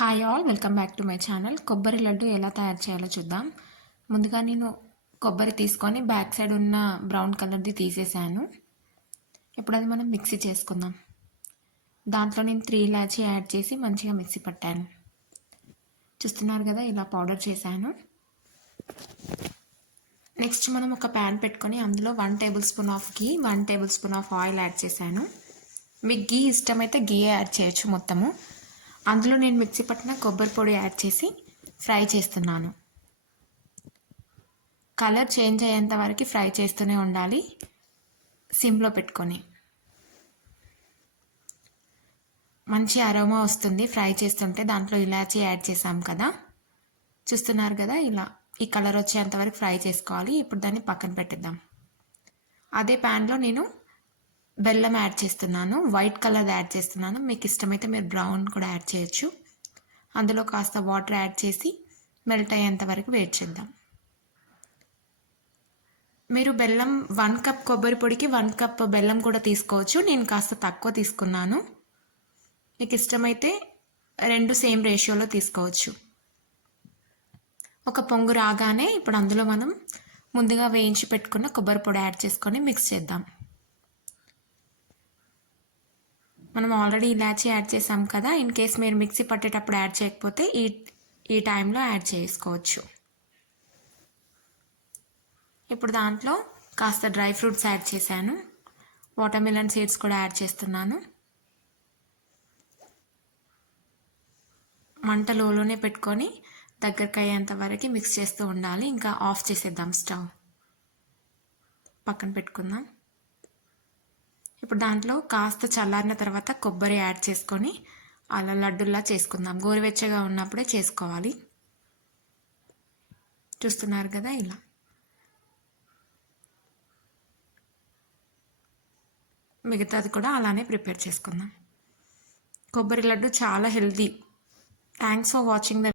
Hi all, welcome back to my channel. కొబ్బరి లడ్డు ఎలా తయారు చేయాలో చూద్దాం. ముందుగా నేను కొబ్బరి తీసుకొని బ్యాక్ సైడ్ ఉన్న బ్రౌన్ కలర్ది తీసేసాను. ఇప్పుడు అది మనం మిక్సీ చేసుకుందాం. దాంట్లో నేను 3 ఇలాచీ యాడ్ చేసి మంచిగా మిక్సీ పట్టాను. చూస్తున్నారు కదా, ఇలా పౌడర్ చేశాను. నెక్స్ట్ మనం ఒక ప్యాన్ పెట్టుకొని అందులో 1 table spoon of ghee, 1 table spoon of oil add చేశాను. మీకు గీ ఇష్టమైతే గీ యాడ్ చేయొచ్చు మొత్తము. అందులో నేను మిక్సీ పట్టిన కొబ్బరి పొడి యాడ్ చేసి ఫ్రై చేస్తున్నాను. కలర్ చేంజ్ అయ్యేంత వరకు ఫ్రై చేస్తూనే ఉండాలి, సిమ్లో పెట్టుకొని. మంచి అరోమా వస్తుంది ఫ్రై చేస్తుంటే. దాంట్లో ఇలాచీ యాడ్ చేసాం కదా, చూస్తున్నారు కదా, ఇలా ఈ కలర్ వచ్చేంత వరకు ఫ్రై చేసుకోవాలి. ఇప్పుడు దాన్ని పక్కన పెట్టిద్దాం. అదే ప్యాన్లో నేను బెల్లం యాడ్ చేస్తున్నాను, వైట్ కలర్ యాడ్ చేస్తున్నాను. మీకు ఇష్టమైతే మీరు బ్రౌన్ కూడా యాడ్ చేయొచ్చు. అందులో కాస్త వాటర్ యాడ్ చేసి మెల్ట్ అయ్యేంత వరకు వెయిట్ చేద్దాం. మీరు బెల్లం 1 కప్ కొబ్బరి పొడికి 1 కప్ బెల్లం కూడా తీసుకోవచ్చు. నేను కాస్త తక్కువ తీసుకున్నాను. మీకు ఇష్టమైతే 2 సేమ్ రేషియోలో తీసుకోవచ్చు. ఒక పొంగు రాగానే ఇప్పుడు అందులో మనం ముందుగా వేయించి పెట్టుకున్న కొబ్బరి పొడి యాడ్ చేసుకొని మిక్స్ చేద్దాం. మనం ఆల్రెడీ ఇలాచీ యాడ్ చేసాం కదా, ఇన్ కేస్ మీరు మిక్సీ పట్టేటప్పుడు యాడ్ చేయకపోతే ఈ టైంలో యాడ్ చేసుకోవచ్చు. ఇప్పుడు దాంట్లో కాస్త డ్రై ఫ్రూట్స్ యాడ్ చేశాను. వాటర్ మిలన్ సీడ్స్ కూడా యాడ్ చేస్తున్నాను. మంట లోలోనే పెట్టుకొని దగ్గరికి అయ్యేంత వరకు మిక్స్ చేస్తూ ఉండాలి. ఇంకా ఆఫ్ చేసేద్దాం, స్టవ్ పక్కన పెట్టుకుందాం. ఇప్పుడు దాంట్లో కాస్త చల్లారిన తర్వాత కొబ్బరి యాడ్ చేసుకొని అలా లడ్డుల్లా చేసుకుందాం. గోరువెచ్చగా ఉన్నప్పుడే చేసుకోవాలి. చూస్తున్నారు కదా, ఇలా మిగతాది కూడా అలానే ప్రిపేర్ చేసుకుందాం. కొబ్బరి లడ్డు చాలా healthy. Thanks for watching the